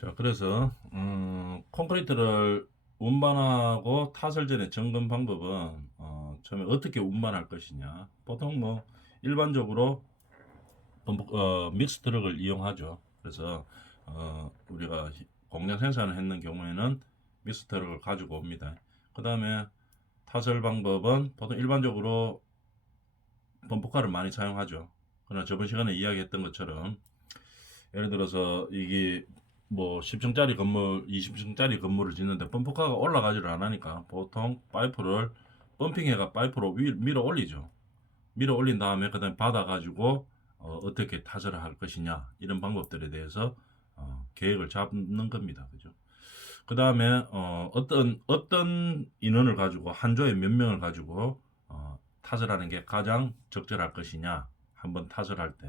자, 그래서 콘크리트를 운반하고 타설 전에 점검 방법은 처음에 어떻게 운반할 것이냐. 보통 뭐 일반적으로 믹스 트럭을 이용하죠. 그래서 우리가 공장 생산을 했는 경우에는 믹스 트럭을 가지고 옵니다. 그 다음에 타설 방법은 보통 일반적으로 범퍼카를 많이 사용하죠. 그러나 저번 시간에 이야기했던 것처럼 예를 들어서 이게 뭐 10층짜리 건물, 20층짜리 건물을 짓는데 범퍼카가 올라가지를 않으니까 보통 파이프를 펌핑해가 파이프로 밀어 올리죠. 밀어 올린 다음에 그다음에 받아가지고 떻게 타설을 할 것이냐 이런 방법들에 대해서 계획을 잡는 겁니다. 그죠? 그 다음에 어떤 인원을 가지고 한 조에 몇 명을 가지고 타설하는 게 가장 적절할 것이냐 한번 타설할 때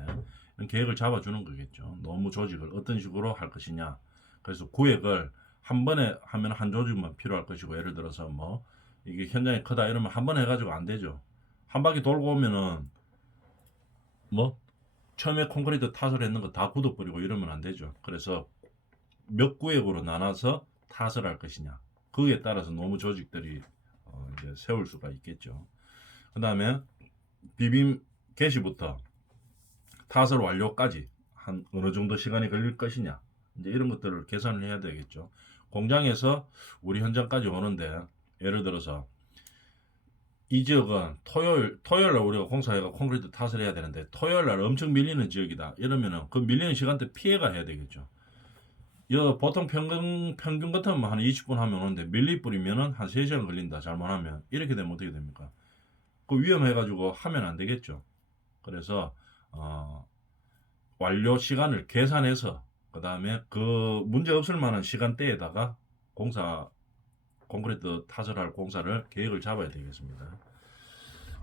이런 계획을 잡아주는 거겠죠. 노무 조직을 어떤 식으로 할 것이냐. 그래서 구획을 한 번에 하면 한 조직만 필요할 것이고 예를 들어서 뭐 이게 현장이 크다 이러면 한 번에 해가지고 안 되죠. 한 바퀴 돌고 오면은 뭐 처음에 콘크리트 타설 했는 거 다 굳어버리고 이러면 안 되죠. 그래서 몇 구획으로 나눠서 타설할 것이냐. 그에 따라서 노무 조직들이 이제 세울 수가 있겠죠. 그 다음에 비빔 개시부터 타설 완료까지 한 어느 정도 시간이 걸릴 것이냐. 이제 이런 것들을 계산을 해야 되겠죠. 공장에서 우리 현장까지 오는데 예를 들어서 이 지역은 토요일 날 우리가 공사해가 콘크리트 타설 해야 되는데 토요일 날 엄청 밀리는 지역이다. 이러면은 그 밀리는 시간대 피해가 해야 되겠죠. 보통 평균 같으면 한 20분 하면 오는데 밀리 뿌리면은 한 3시간 걸린다. 잘못하면. 이렇게 되면 어떻게 됩니까? 그 위험해가지고 하면 안 되겠죠. 그래서, 완료 시간을 계산해서, 그 다음에 그 문제 없을 만한 시간대에다가 콘크리트 타설할 공사를 계획을 잡아야 되겠습니다.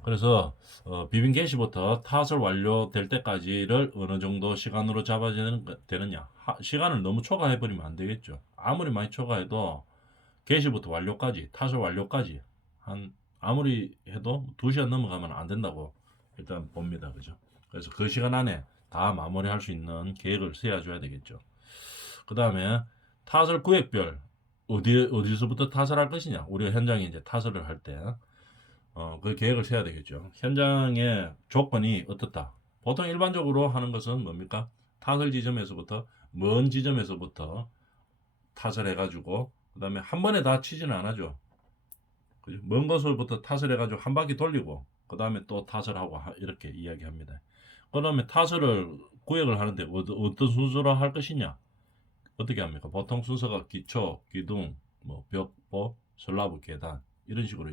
그래서 비빔 게시부터 타설 완료될 때까지를 어느 정도 시간으로 되느냐. 시간을 너무 초과해 버리면 안 되겠죠. 아무리 많이 초과해도 게시부터 완료까지 타설 완료까지 한 아무리 해도 2시간 넘어가면 안 된다고 일단 봅니다. 그죠? 그래서 그 시간 안에 다 마무리할 수 있는 계획을 세워줘야 되겠죠. 그 다음에 타설 구획별 어디서부터 타설할 것이냐. 우리가 현장에 이제 타설을 할때 그 계획을 세워야 되겠죠. 현장의 조건이 어떻다. 보통 일반적으로 하는 것은 뭡니까? 타설 지점에서부터, 먼 지점에서부터 타설해가지고, 그 다음에 한 번에 다 치지는 않아죠. 그죠? 먼 곳으로부터 타설해가지고 한 바퀴 돌리고, 그 다음에 또 타설하고, 이렇게 이야기합니다. 그 다음에 타설을 구획을 하는데 어떤 순서로 할 것이냐? 어떻게 합니까? 보통 순서가 기초, 기둥, 뭐 벽보, 슬라브, 계단, 이런 식으로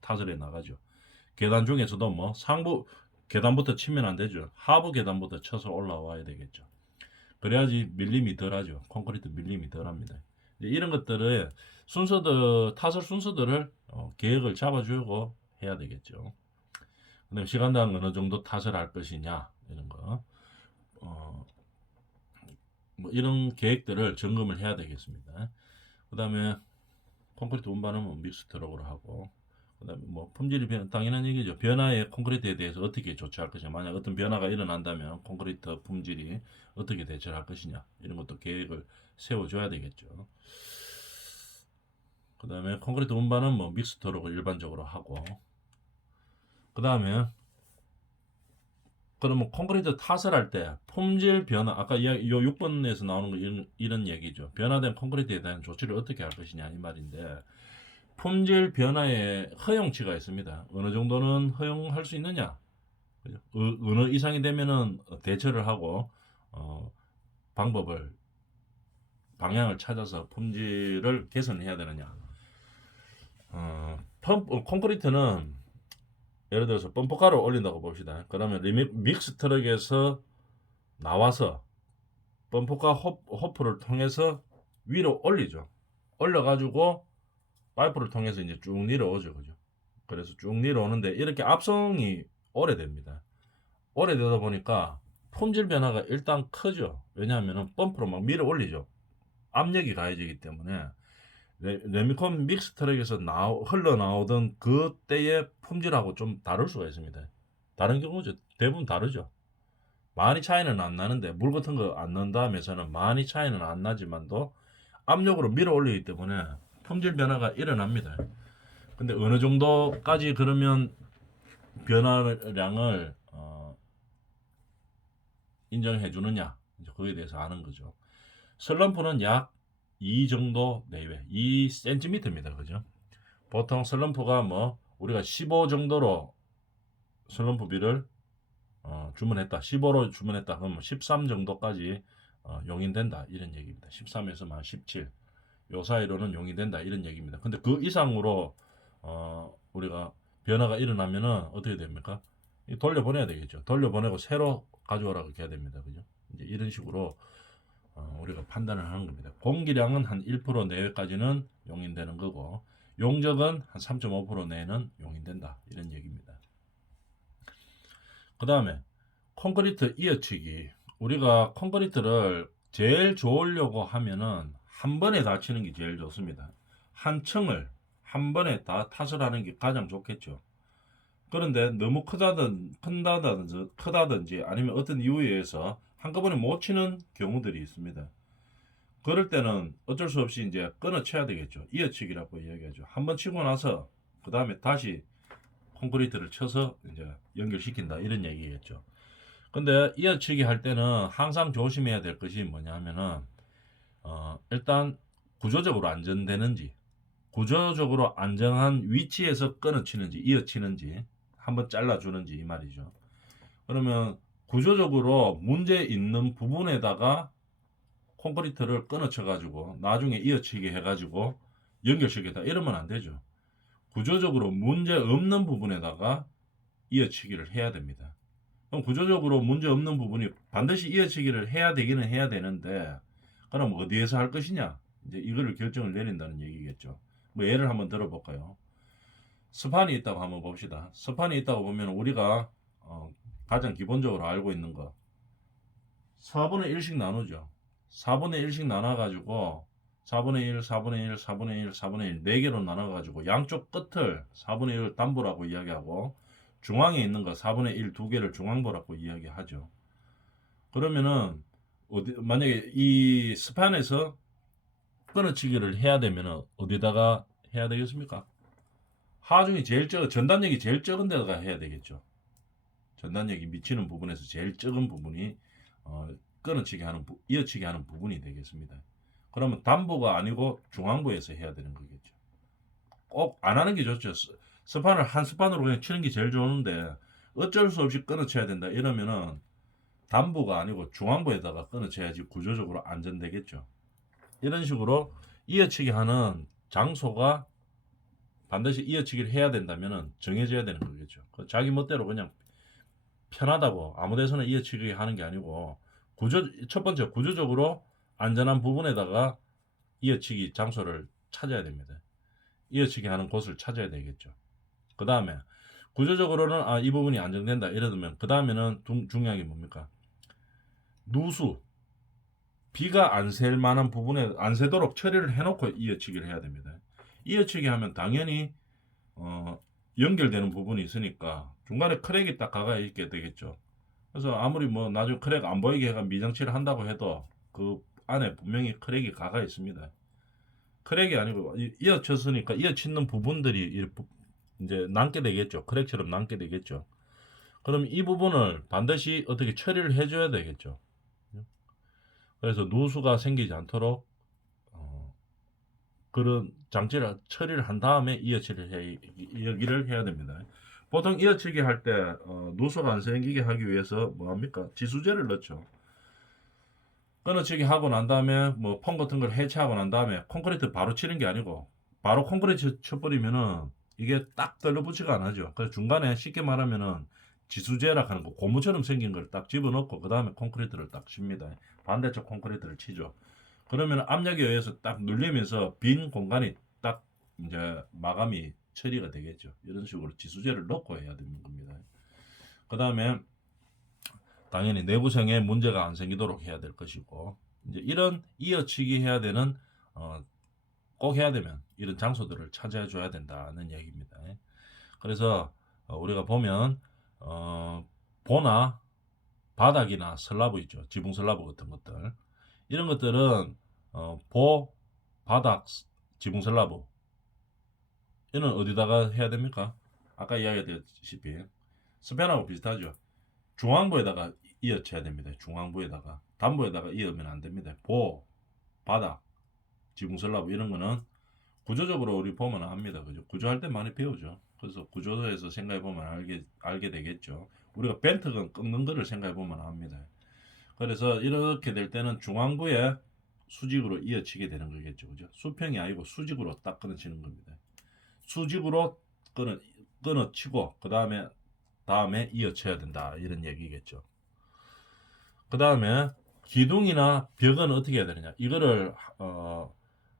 타설해 나가죠. 계단 중에서도 뭐 상부 계단부터 치면 안 되죠. 하부 계단부터 쳐서 올라와야 되겠죠. 그래야지 밀림이 덜하죠. 콘크리트 밀림이 덜합니다. 이런 것들을 타설 순서들을 계획을 잡아주고 해야 되겠죠. 그다음 시간당 어느 정도 타설할 것이냐 이런 거, 뭐 이런 계획들을 점검을 해야 되겠습니다. 그다음에 콘크리트 운반은 뭐 믹스 트럭으로 하고 그다음에 뭐 품질이 당연한 얘기죠. 변화의 콘크리트에 대해서 어떻게 조치할 것이냐. 만약 어떤 변화가 일어난다면 콘크리트 품질이 어떻게 대처를 할 것이냐. 이런 것도 계획을 세워줘야 되겠죠. 그다음에 콘크리트 운반은 뭐 믹스터로 일반적으로 하고 그다음에 그러면 콘크리트 타설할 때 품질 변화 아까 요 6번에서 나오는 거 이런 얘기죠. 변화된 콘크리트에 대한 조치를 어떻게 할 것이냐 이 말인데 품질 변화에 허용치가 있습니다. 어느 정도는 허용할 수 있느냐? 그죠? 어느 이상이 되면은 대처를 하고 방법을 방향을 찾아서 품질을 개선해야 되느냐? 콘크리트는 예를 들어서 펌프가루 올린다고 봅시다. 그러면 믹스 트럭에서 나와서 펌프가 호프를 통해서 위로 올리죠. 올려가지고 파이프를 통해서 이제 쭉 내려오죠, 그죠? 그래서 쭉 내려오는데 이렇게 압성이 오래됩니다. 오래되다 보니까 품질 변화가 일단 크죠. 왜냐하면 펌프로 막 밀어 올리죠. 압력이 가해지기 때문에 레미콘 믹스 트럭에서 흘러나오던 그때의 품질하고 좀 다를 수가 있습니다. 다른 경우죠. 대부분 다르죠. 많이 차이는 안 나는데 물 같은 거 안 넣은 다음에서는 많이 차이는 안 나지만도 압력으로 밀어 올리기 때문에 품질 변화가 일어납니다. 근데 어느 정도까지 그러면 변화량을 인정해 주느냐, 이제 거기에 대해서 아는 거죠. 슬럼프는 약 2 정도 내외, 2cm입니다. 그죠? 보통 슬럼프가 뭐 우리가 15 정도로 슬럼프비를 주문했다. 15로 주문했다. 그러면 13 정도까지 용인된다. 이런 얘기입니다. 13에서 만 17. 요 사이로는 용인된다. 이런 얘기입니다. 근데 그 이상으로 우리가 변화가 일어나면은 어떻게 됩니까? 돌려보내야 되겠죠. 돌려보내고 새로 가져오라고 해야 됩니다. 그죠? 이제 이런 식으로 우리가 판단을 하는 겁니다. 공기량은 한 1% 내외까지는 용인되는 거고 용적은 한 3.5% 내에는 용인된다. 이런 얘기입니다. 그 다음에 콘크리트 이어치기. 우리가 콘크리트를 제일 좋으려고 하면은 한 번에 다 치는 게 제일 좋습니다. 한 층을 한 번에 다 탓을 하는 게 가장 좋겠죠. 그런데 너무 크다든지 아니면 어떤 이유에 의해서 한꺼번에 못 치는 경우들이 있습니다. 그럴 때는 어쩔 수 없이 이제 끊어쳐야 되겠죠. 이어치기라고 이야기하죠. 한번 치고 나서 그 다음에 다시 콘크리트를 쳐서 이제 연결시킨다 이런 얘기겠죠. 근데 이어치기 할 때는 항상 조심해야 될 것이 뭐냐 하면은 일단 구조적으로 안전되는지, 구조적으로 안정한 위치에서 끊어치는지 이어치는지 한번 잘라주는지 이 말이죠. 그러면 구조적으로 문제 있는 부분에다가 콘크리트를 끊어쳐 가지고 나중에 이어치기 해가지고 연결시키다 이러면 안 되죠. 구조적으로 문제 없는 부분에다가 이어치기를 해야 됩니다. 그럼 구조적으로 문제 없는 부분이 반드시 이어치기를 해야 되기는 해야 되는데 그럼 어디에서 할 것이냐, 이제 이거를 결정을 내린다는 얘기겠죠. 뭐 예를 한번 들어볼까요? 스판이 있다고 한번 봅시다. 스판이 있다고 보면 우리가 가장 기본적으로 알고 있는 거 4분의 1씩 나누죠. 4분의 1씩 나눠가지고 4분의 1, 4분의 1, 4분의 1, 4분의 1 4개로 나눠가지고 양쪽 끝을 4분의 1 단보라고 이야기하고 중앙에 있는 거 4분의 1 2개를 중앙보라고 이야기하죠. 그러면은 만약에 이 스판에서 끊어치기를 해야 되면은 어디다가 해야 되겠습니까? 하중이 제일 전단력이 제일 적은 데다가 해야 되겠죠. 전단력이 미치는 부분에서 제일 적은 부분이 끊어치기 하는 이어치기 하는 부분이 되겠습니다. 그러면 단보가 아니고 중앙부에서 해야 되는 거겠죠. 꼭 안 하는 게 좋죠. 스판을 한 스판으로 그냥 치는 게 제일 좋은데 어쩔 수 없이 끊어쳐야 된다 이러면은 단부가 아니고 중앙부에다가 끊어쳐야지 구조적으로 안전되겠죠. 이런 식으로 이어치기 하는 장소가 반드시 이어치기를 해야 된다면 정해져야 되는 거겠죠. 자기 멋대로 그냥 편하다고 아무 데서나 이어치기 하는 게 아니고 첫 번째 구조적으로 안전한 부분에다가 이어치기 장소를 찾아야 됩니다. 이어치기 하는 곳을 찾아야 되겠죠. 그 다음에 구조적으로는 이 부분이 안정된다 이러면 그 다음에는 중요한 게 뭡니까? 누수, 비가 안 셀 만한 부분에 안 새도록 처리를 해놓고 이어치기를 해야 됩니다. 이어치기 하면 당연히 연결되는 부분이 있으니까 중간에 크랙이 딱 가가 있게 되겠죠. 그래서 아무리 뭐 나중에 크랙 안 보이게 해가 미장치를 한다고 해도 그 안에 분명히 크랙이 가가 있습니다. 크랙이 아니고 이어쳤으니까 이어치는 부분들이 이제 남게 되겠죠. 크랙처럼 남게 되겠죠. 그럼 이 부분을 반드시 어떻게 처리를 해줘야 되겠죠. 그래서 누수가 생기지 않도록 그런 장치를 처리를 한 다음에 이어치기를 해야 됩니다. 보통 이어치기 할 때 누수가 안 생기게 하기 위해서 뭐 합니까? 지수제를 넣죠. 끊어치기 하고 난 다음에 뭐 펌 같은 걸 해체하고 난 다음에 콘크리트 바로 치는 게 아니고 바로 콘크리트 쳐버리면은 이게 딱 떨어붙지가 않아죠. 그래서 중간에 쉽게 말하면은 지수제라 하는 거 고무처럼 생긴 걸 딱 집어넣고 그 다음에 콘크리트를 딱 칩니다. 반대쪽 콘크리트를 치죠. 그러면 압력에 의해서 딱 눌리면서 빈 공간이 딱 이제 마감이 처리가 되겠죠. 이런 식으로 지수제를 넣고 해야 되는 겁니다. 그 다음에 당연히 내구성에 문제가 안 생기도록 해야 될 것이고 이제 이런 이어치기 해야 되는 꼭 해야 되면 이런 장소들을 찾아야 줘야 된다는 얘기입니다. 그래서 우리가 보면 보나 바닥이나 슬라브 있죠. 지붕 슬라브 같은 것들. 이런 것들은 보, 바닥, 지붕 슬라브 이는 어디다가 해야 됩니까? 아까 이야기했다시피 스팬하고 비슷하죠. 중앙부에다가 이어쳐야 됩니다. 중앙부에다가. 단부에다가 이으면 안 됩니다. 보, 바닥, 지붕 슬라브 이런 거는 구조적으로 우리 보면 압니다. 그죠? 구조할 때 많이 배우죠. 그래서 구조에서 생각해 보면 알게 되겠죠. 우리가 벤트건 끊는 거를 생각해 보면 압니다. 그래서 이렇게 될 때는 중앙부에 수직으로 이어치게 되는 거겠죠. 그죠? 수평이 아니고 수직으로 딱 끊어지는 겁니다. 수직으로 끊어치고 다음에 이어쳐야 된다. 이런 얘기겠죠. 그 다음에 기둥이나 벽은 어떻게 해야 되느냐. 이거를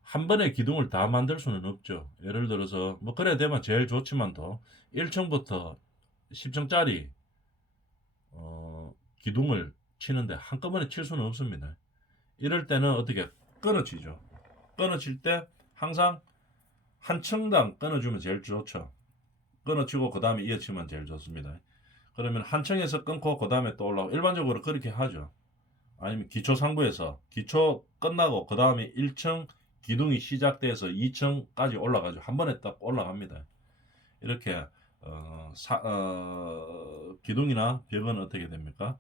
한 번에 기둥을 다 만들 수는 없죠. 예를 들어서 뭐 그래야 되면 제일 좋지만도 1층부터 10층짜리 기둥을 치는데 한꺼번에 칠 수는 없습니다. 이럴 때는 어떻게 끊어지죠. 끊어질 때 항상 한 층당 끊어주면 제일 좋죠. 끊어치고 그 다음에 이어치면 제일 좋습니다. 그러면 한 층에서 끊고 그 다음에 또 올라오고 일반적으로 그렇게 하죠. 아니면 기초 상부에서 기초 끝나고 그 다음에 1층 기둥이 시작돼서 2층까지 올라가죠. 한 번에 딱 올라갑니다. 이렇게 기둥이나 벽은 어떻게 됩니까?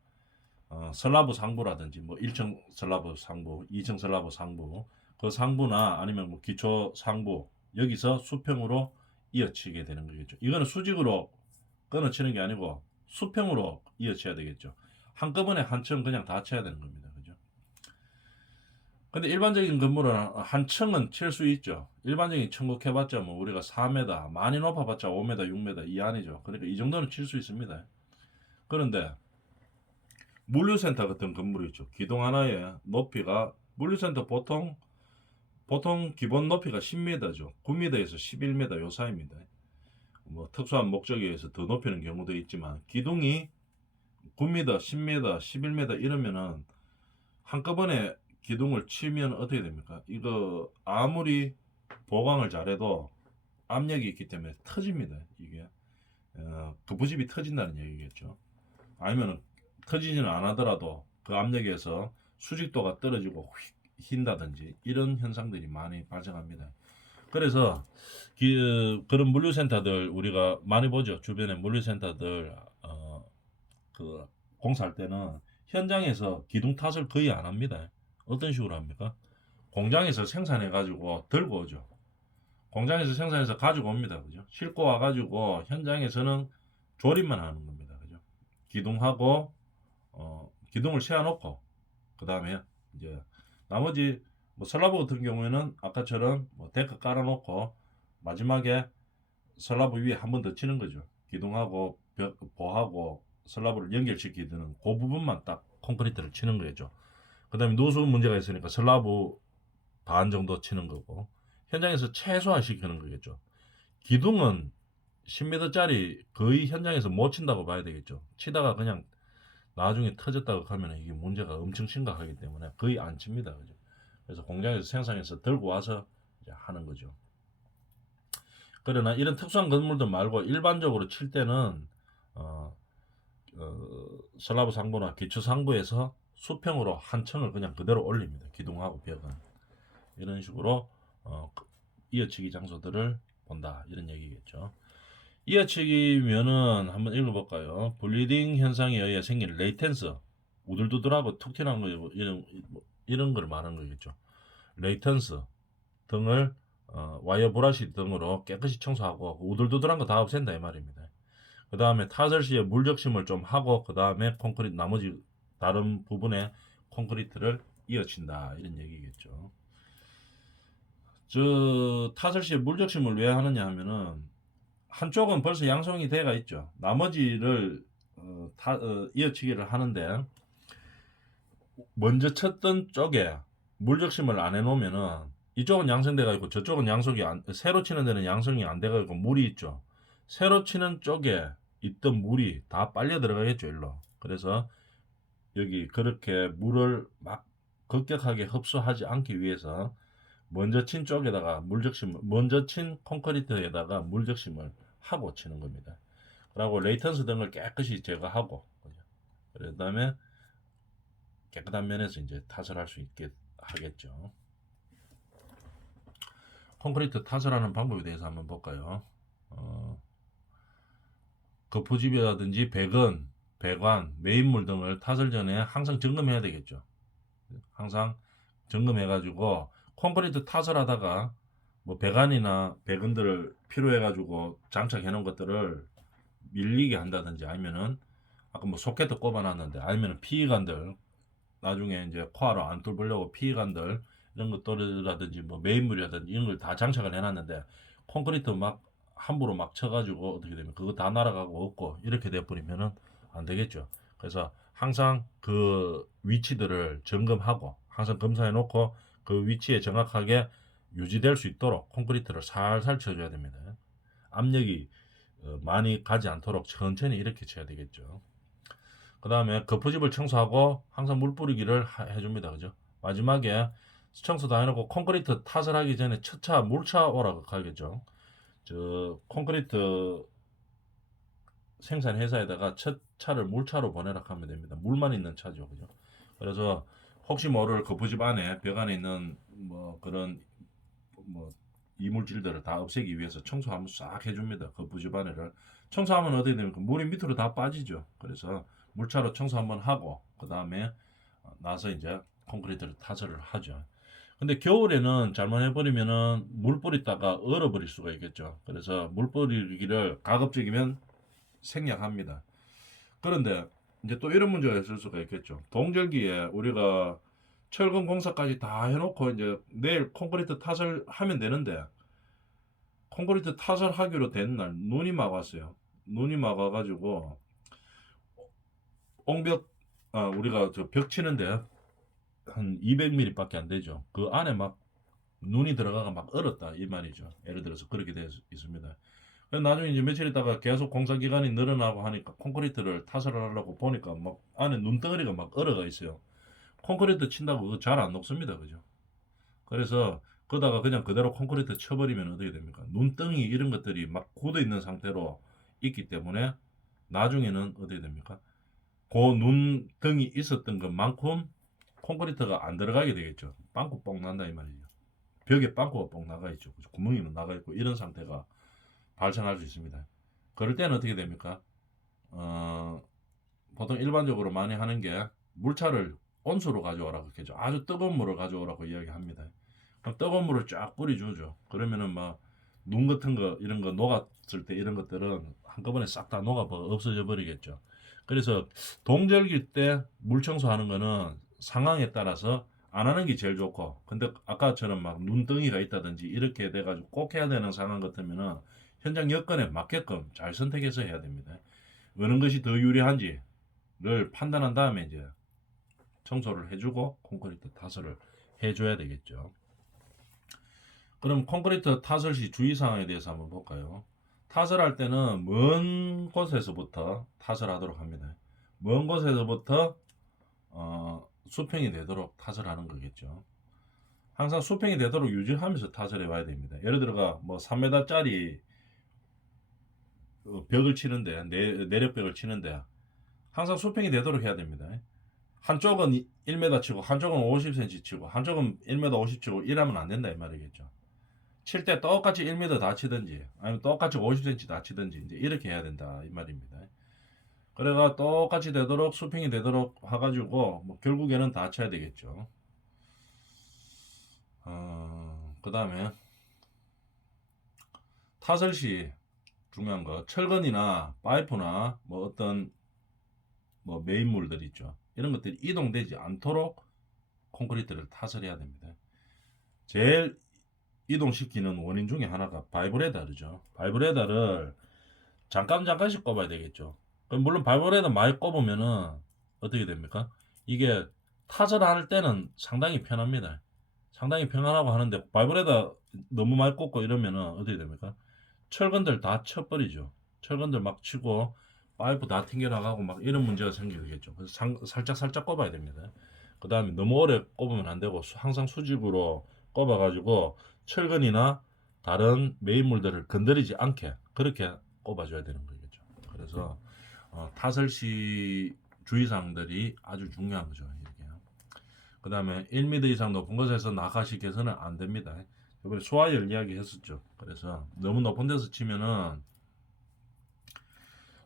슬라브 상부라든지 뭐 1층 슬라브 상부, 2층 슬라브 상부, 그 상부나 아니면 뭐 기초 상부 여기서 수평으로 이어치게 되는 거겠죠. 이거는 수직으로 끊어치는 게 아니고 수평으로 이어쳐야 되겠죠. 한꺼번에 한 층 그냥 다 쳐야 되는 겁니다. 그죠? 근데 일반적인 건물은 한 층은 칠 수 있죠. 일반적인 천국 해봤자 뭐 우리가 4m, 많이 높아봤자 5m, 6m 이 안이죠. 그러니까 이 정도는 칠 수 있습니다. 그런데 물류센터 같은 건물이 있죠. 기둥 하나의 높이가 물류센터 보통 기본 높이가 10m죠. 9m에서 11m 요 사이입니다. 뭐 특수한 목적에 의해서 더 높이는 경우도 있지만 기둥이 9m, 10m, 11m 이러면은 한꺼번에 기둥을 치면 어떻게 됩니까? 이거 아무리 보강을 잘해도 압력이 있기 때문에 터집니다. 이게 그 부집이 터진다는 얘기겠죠. 아니면 터지지는 않았더라도 그 압력에서 수직도가 떨어지고 휜다든지 이런 현상들이 많이 발생합니다. 그래서 그런 물류센터들 우리가 많이 보죠. 주변에 물류센터들 그 공사할 때는 현장에서 기둥 탓을 거의 안 합니다. 어떤 식으로 합니까? 공장에서 생산해 가지고 들고 오죠. 공장에서 생산해서 가지고 옵니다. 그죠? 싣고 와 가지고 현장에서는 조립만 하는 겁니다. 그죠? 기둥하고 기둥을 세워 놓고 그다음에 이제 나머지 뭐 슬라브 같은 경우에는 아까처럼 뭐 데크 깔아 놓고 마지막에 슬라브 위에 한 번 더 치는 거죠. 기둥하고 보하고 슬라브를 연결시키는 그 부분만 딱 콘크리트를 치는 거죠. 그 다음에 노수 문제가 있으니까 슬라브 반 정도 치는 거고 현장에서 최소화 시키는 거겠죠. 기둥은 10m짜리 거의 현장에서 못 친다고 봐야 되겠죠. 치다가 그냥 나중에 터졌다고 하면 이게 문제가 엄청 심각하기 때문에 거의 안 칩니다. 그죠? 그래서 공장에서 생산해서 들고 와서 이제 하는 거죠. 그러나 이런 특수한 건물들 말고 일반적으로 칠 때는 슬라브 상부나 기초 상부에서 수평으로 한 층을 그냥 그대로 올립니다. 기둥하고 벽은 이런 식으로 이어치기 장소들을 본다 이런 얘기겠죠. 이어치기면은 한번 읽어볼까요? 블리딩 현상에 의해 생긴 레이텐스 우들두들하고 툭 튀는 거 이런 걸 말하는 거겠죠. 레이턴스 등을 와이어 브러시 등으로 깨끗이 청소하고 우들두들한 거 다 없앤다 이 말입니다. 그 다음에 타설 시에 물 적심을 좀 하고 그 다음에 콘크리트 나머지 다른 부분에 콘크리트를 이어친다 이런 얘기겠죠. 타설 시에 물 적심을 왜 하느냐 하면은 한쪽은 벌써 양성이 돼가 있죠. 나머지를 이어치기를 하는데 먼저 쳤던 쪽에 물 적심을 안 해놓으면은 이쪽은 양성돼가 있고 저쪽은 새로 치는 데는 양성이 안 돼가 있고 물이 있죠. 새로 치는 쪽에 있던 물이 다 빨려 들어가겠죠 일로. 그래서 여기 그렇게 물을 막 급격하게 흡수하지 않기 위해서 먼저 친 쪽에다가 먼저 친 콘크리트에다가 물 적심을 하고 치는 겁니다. 그리고 레이턴스 등을 깨끗이 제거하고 그 다음에 깨끗한 면에서 이제 탓을 할 수 있게 하겠죠. 콘크리트 탓을 하는 방법에 대해서 한번 볼까요? 거푸집이라든지 배관, 메인물 등을 탓을 전에 항상 점검해야 되겠죠. 항상 점검해가지고 콘크리트 탓을 하다가 뭐 배관이나 배근들을 필요해가지고 장착해 놓은 것들을 밀리게 한다든지 아니면은 아까 뭐 소켓도 꼽아놨는데 아니면은 피관들 나중에 이제 코어로 안 뚫으려고 피관들 이런 것들이라든지 뭐 메인물이라든지 이런 걸 다 장착을 해놨는데 콘크리트 막 함부로 막 쳐가지고 어떻게 되면 그거 다 날아가고 없고 이렇게 돼버리면은 안 되겠죠. 그래서 항상 그 위치들을 점검하고 항상 검사해 놓고 그 위치에 정확하게 유지될 수 있도록 콘크리트를 살살 쳐줘야 됩니다. 압력이 많이 가지 않도록 천천히 이렇게 쳐야 되겠죠. 그 다음에 거푸집을 청소하고 항상 물 뿌리기를 해줍니다. 그죠? 마지막에 청소 다 해놓고 콘크리트 탓을 하기 전에 첫차 물차 오라고 하겠죠. 저 콘크리트 생산 회사에다가 첫 차를 물차로 보내라 하면 됩니다. 물만 있는 차죠. 그죠? 그래서 혹시 모를 거푸집 안에 벽 안에 있는 뭐 그런 뭐 이물질들을 다 없애기 위해서 청소하면 싹 해줍니다. 거푸집 안에를 청소하면 어떻게 됩니까? 물이 밑으로 다 빠지죠. 그래서 물차로 청소 한번 하고 그 다음에 나서 이제 콘크리트를 타설을 하죠. 근데 겨울에는 잘못해버리면은 물 뿌리다가 얼어버릴 수가 있겠죠. 그래서 물 뿌리기를 가급적이면 생략합니다. 그런데 이제 또 이런 문제가 있을 수가 있겠죠. 동절기에 우리가 철근 공사까지 다 해놓고 이제 내일 콘크리트 타설 하면 되는데 콘크리트 타설 하기로 된 날 눈이 막 왔어요. 눈이 막 와가지고 옹벽 우리가 저 벽 치는데 한 200mm밖에 안 되죠. 그 안에 막 눈이 들어가가 막 얼었다 이 말이죠. 예를 들어서 그렇게 되어 있습니다. 나중에 이제 며칠 있다가 계속 공사 기간이 늘어나고 하니까 콘크리트를 타설을 하려고 보니까 막 안에 눈덩어리가 막 얼어가 있어요. 콘크리트 친다고 그거 잘 안 녹습니다. 그죠? 그래서 그러다가 그냥 그대로 콘크리트 쳐버리면 어떻게 됩니까? 눈덩이 이런 것들이 막 굳어 있는 상태로 있기 때문에 나중에는 어떻게 됩니까? 그 눈덩이 있었던 것만큼 콘크리트가 안 들어가게 되겠죠. 빵꾸 뻥 난다 이 말이죠. 벽에 빵꾸가 뻥 나가 있죠. 구멍이 나가 있고 이런 상태가 발생할 수 있습니다. 그럴 때는 어떻게 됩니까? 보통 일반적으로 많이 하는 게 물차를 온수로 가져오라고 했죠. 아주 뜨거운 물을 가져오라고 이야기합니다. 그럼 뜨거운 물을 쫙 뿌려주죠. 그러면은 막 눈 같은 거 이런 거 녹았을 때 이런 것들은 한꺼번에 싹 다 녹아 없어져 버리겠죠. 그래서 동절기 때 물 청소하는 거는 상황에 따라서 안 하는 게 제일 좋고 근데 아까처럼 막 눈덩이가 있다든지 이렇게 돼가지고 꼭 해야 되는 상황 같으면은 현장 여건에 맞게끔 잘 선택해서 해야 됩니다. 어느 것이 더 유리한지를 판단한 다음에 이제 청소를 해주고 콘크리트 타설을 해줘야 되겠죠. 그럼 콘크리트 타설 시 주의사항에 대해서 한번 볼까요? 타설할 때는 먼 곳에서부터 타설하도록 합니다. 먼 곳에서부터 수평이 되도록 타설하는 거겠죠. 항상 수평이 되도록 유지하면서 타설해 와야 됩니다. 예를 들어가 뭐 3m짜리 벽을 치는데 내력벽을 치는데 항상 수평이 되도록 해야 됩니다. 한쪽은 1m 치고 한쪽은 50cm 치고 한쪽은 1m 50 치고 이러면 안 된다 이 말이겠죠. 칠 때 똑같이 1m 다 치든지 아니면 똑같이 50cm 다 치든지 이제 이렇게 해야 된다 이 말입니다. 그래가 똑같이 되도록 수평이 되도록 해가지고 뭐 결국에는 다 쳐야 되겠죠. 그 다음에 타설 시 중요한 거 철근이나 파이프나 뭐 어떤 뭐 메인물들 있죠. 이런 것들이 이동되지 않도록 콘크리트를 타설해야 됩니다. 제일 이동시키는 원인 중에 하나가 바이브레더죠. 바이브레더를 잠깐씩 꼽아야 되겠죠. 물론 바이브레더 많이 꼽으면은 어떻게 됩니까? 이게 타설할 때는 상당히 편합니다. 상당히 편안하고 하는데 바이브레더 너무 많이 꼽고 이러면은 어떻게 됩니까? 철근들 다 쳐버리죠. 철근들 막 치고 파이프 다 튕겨나가고 막 이런 문제가 생기겠죠. 그래서 살짝 꼽아야 됩니다. 그 다음에 너무 오래 꼽으면 안 되고 항상 수직으로 꼽아가지고 철근이나 다른 메인물들을 건드리지 않게 그렇게 꼽아줘야 되는 거겠죠. 그래서 타설 시 주의사항들이 아주 중요한 거죠. 이렇게. 그 다음에 1m 이상 높은 곳에서 낙하시켜서는 안 됩니다. 이번에 소화열 이야기 했었죠. 그래서 너무 높은 데서 치면은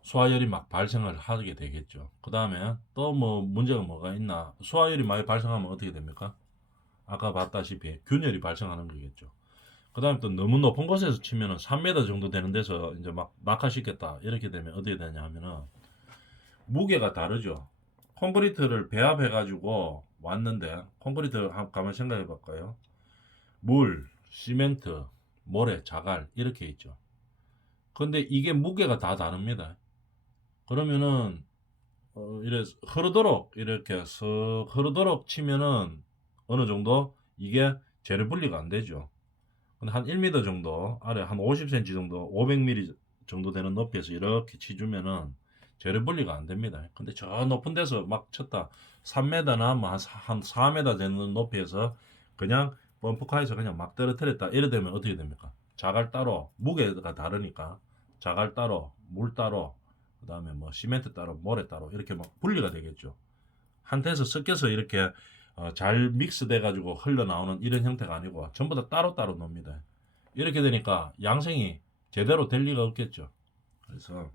소화열이 막 발생을 하게 되겠죠. 그 다음에 또 뭐 문제가 뭐가 있나? 소화열이 많이 발생하면 어떻게 됩니까? 아까 봤다시피 균열이 발생하는 거겠죠. 그 다음에 또 너무 높은 곳에서 치면은 3m 정도 되는 데서 이제 막 낙하시켰다. 이렇게 되면 어떻게 되냐 하면은 무게가 다르죠. 콘크리트를 배합해가지고 왔는데, 콘크리트 한번 가만 생각해 볼까요? 물, 시멘트, 모래, 자갈, 이렇게 있죠. 근데 이게 무게가 다 다릅니다. 그러면은, 이래 흐르도록, 이렇게 쓱 흐르도록 치면은 어느 정도 이게 재료 분리가 안 되죠. 근데 한 1m 정도, 아래 한 50cm 정도, 500mm 정도 되는 높이에서 이렇게 치주면은 재료 분리가 안 됩니다. 근데 저 높은 데서 막 쳤다. 3m나 뭐 한 4m 되는 높이에서 그냥 펌프카에서 그냥 막 떨어뜨렸다. 이래 되면 어떻게 됩니까? 자갈 따로, 무게가 다르니까 자갈 따로, 물 따로, 그 다음에 뭐 시멘트 따로, 모래 따로 이렇게 막 분리가 되겠죠. 한 대에서 섞여서 이렇게 잘 믹스돼 가지고 흘러나오는 이런 형태가 아니고 전부 다 따로따로 놉니다. 이렇게 되니까 양생이 제대로 될 리가 없겠죠. 그래서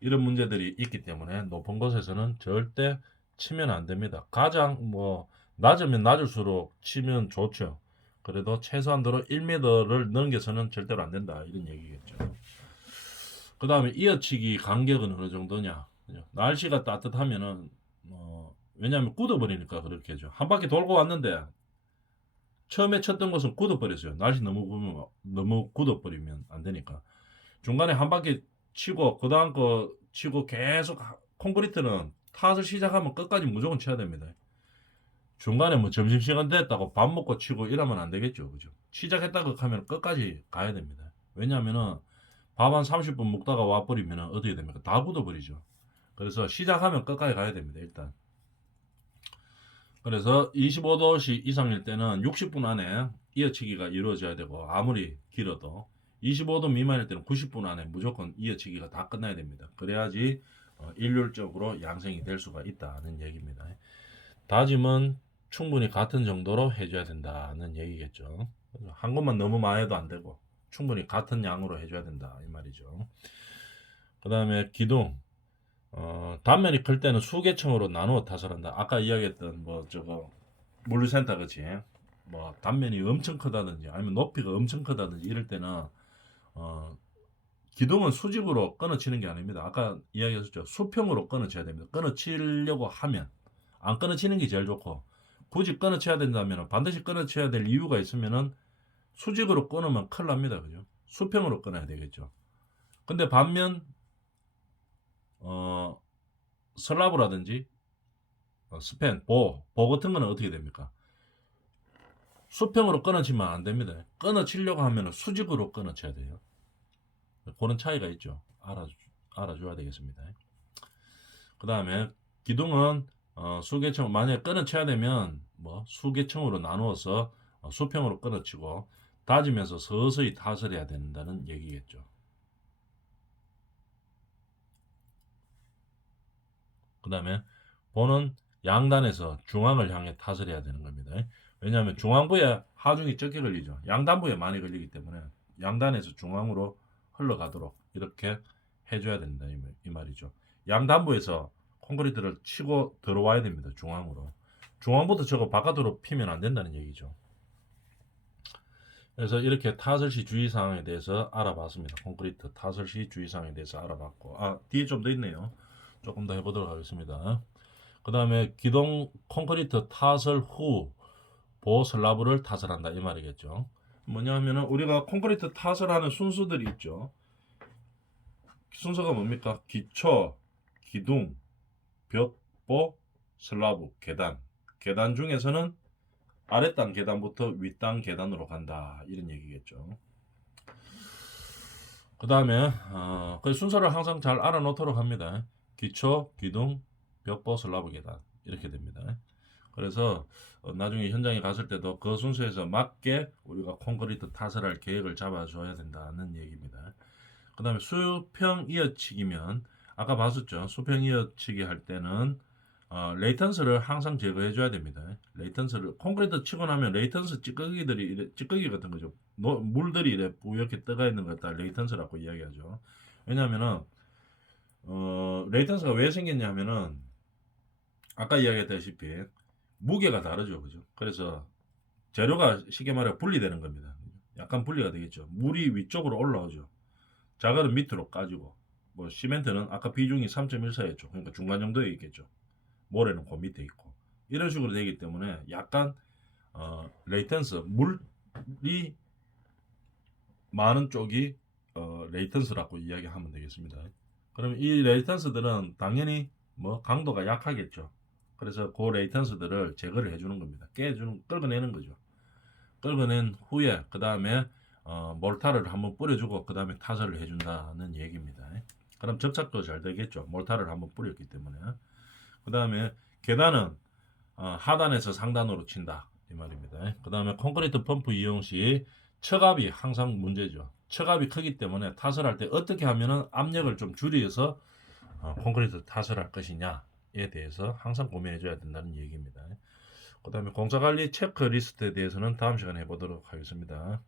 이런 문제들이 있기 때문에 높은 곳에서는 절대 치면 안 됩니다. 가장 뭐 낮으면 낮을수록 치면 좋죠. 그래도 최소한도로 1m를 넘겨서는 절대로 안 된다. 이런 얘기겠죠. 그 다음에 이어치기 간격은 어느 정도냐. 날씨가 따뜻하면은 왜냐하면 굳어버리니까 그렇게 하죠. 한 바퀴 돌고 왔는데 처음에 쳤던 것은 굳어버렸어요. 날씨 너무 굳어버리면 안 되니까. 중간에 한 바퀴 치고 그 다음 거 치고 계속 콘크리트는 탓을 시작하면 끝까지 무조건 쳐야 됩니다. 중간에 뭐 점심시간 됐다고 밥 먹고 치고 이러면 안 되겠죠. 그죠? 시작했다고 하면 끝까지 가야 됩니다. 왜냐하면은 밥 한 30분 먹다가 와버리면 어떻게 됩니까? 다 굳어버리죠. 그래서 시작하면 끝까지 가야 됩니다. 일단. 그래서 25도씨 이상일 때는 60분 안에 이어치기가 이루어져야 되고 아무리 길어도 25도 미만일 때는 90분 안에 무조건 이어치기가 다 끝나야 됩니다. 그래야지 일률적으로 양생이 될 수가 있다는 얘기입니다. 다짐은 충분히 같은 정도로 해줘야 된다는 얘기겠죠. 한 곳만 너무 많이 해도 안 되고 충분히 같은 양으로 해줘야 된다 이 말이죠. 그 다음에 기둥 단면이 클 때는 수계층으로 나누어 타설한다. 아까 이야기했던 뭐 저거 물류센터 그치? 뭐 단면이 엄청 크다든지 아니면 높이가 엄청 크다든지 이럴 때는 어, 기둥은 수직으로 끊어치는 게 아닙니다. 아까 이야기했었죠. 수평으로 끊어쳐야 됩니다. 끊어치려고 하면 안 끊어치는 게 제일 좋고 굳이 끊어쳐야 된다면 반드시 끊어쳐야 될 이유가 있으면은 수직으로 끊으면 큰일 납니다. 그죠? 수평으로 끊어야 되겠죠. 근데 반면 어, 슬라브라든지 스팬, 보 같은 거는 어떻게 됩니까? 수평으로 끊어치면 안 됩니다. 끊어치려고 하면 수직으로 끊어쳐야 돼요. 그런 차이가 있죠. 알아줘야 되겠습니다. 그 다음에 기둥은 수계층 만약에 끊어쳐야 되면 뭐 수계층으로 나누어서 수평으로 끊어치고 다지면서 서서히 타설 해야 된다는 얘기겠죠. 그 다음에 보는 양단에서 중앙을 향해 타설 해야 되는 겁니다. 왜냐하면 중앙부에 하중이 적게 걸리죠. 양단부에 많이 걸리기 때문에 양단에서 중앙으로 흘러가도록 이렇게 해줘야 된다 이 말이죠. 양단부에서 콘크리트를 치고 들어와야 됩니다. 중앙으로. 중앙부터 저거 바깥으로 피면 안 된다는 얘기죠. 그래서 이렇게 타설시 주의사항에 대해서 알아봤습니다. 콘크리트 타설시 주의사항에 대해서 알아봤고 뒤에 좀 더 있네요. 조금 더 해보도록 하겠습니다. 그 다음에 기동 콘크리트 타설 후 보호 슬라브를 타설한다 이 말이겠죠. 뭐냐 하면은 우리가 콘크리트 타설하는 순서들이 있죠. 순서가 뭡니까? 기초, 기둥, 벽보, 슬라브, 계단. 계단 중에서는 아랫단 계단부터 윗단 계단으로 간다 이런 얘기겠죠. 그 다음에 그 순서를 항상 잘 알아놓도록 합니다. 기초, 기둥, 벽보, 슬라브, 계단 이렇게 됩니다. 그래서 나중에 현장에 갔을 때도 그 순서에서 맞게 우리가 콘크리트 타설할 계획을 잡아줘야 된다는 얘기입니다. 그 다음에 수평 이어치기면 아까 봤었죠. 수평 이어치기 할 때는 레이턴스를 항상 제거해 줘야 됩니다. 레이턴스를 콘크리트 치고 나면 레이턴스 찌꺼기 같은 거죠. 물들이 이래 뿌옇게 떠가 있는 것 다 레이턴스라고 이야기하죠. 왜냐하면은 레이턴스가 왜 생겼냐면은 아까 이야기했다시피 무게가 다르죠, 그죠? 그래서 재료가 쉽게 말해 분리되는 겁니다. 약간 분리가 되겠죠. 물이 위쪽으로 올라오죠. 자갈은 밑으로 까지고, 뭐 시멘트는 아까 비중이 3.14였죠. 그러니까 중간 정도에 있겠죠. 모래는 그 밑에 있고 이런 식으로 되기 때문에 약간 레이턴스 물이 많은 쪽이 레이턴스라고 이야기하면 되겠습니다. 그럼 이 레이턴스들은 당연히 뭐 강도가 약하겠죠. 그래서 그 레이턴스들을 제거를 해주는 겁니다. 긁어내는 거죠. 긁어낸 후에 그 다음에 몰타를 한번 뿌려주고 그 다음에 타설을 해준다는 얘기입니다. 그럼 접착도 잘 되겠죠. 몰타를 한번 뿌렸기 때문에. 그 다음에 계단은 하단에서 상단으로 친다 이 말입니다. 그 다음에 콘크리트 펌프 이용 시 처갑이 항상 문제죠. 처갑이 크기 때문에 타설할 때 어떻게 하면은 압력을 좀 줄여서 콘크리트 타설할 것이냐에 대해서 항상 고민해 줘야 된다는 얘기입니다. 그 다음에 공사관리 체크리스트에 대해서는 다음 시간에 해보도록 하겠습니다.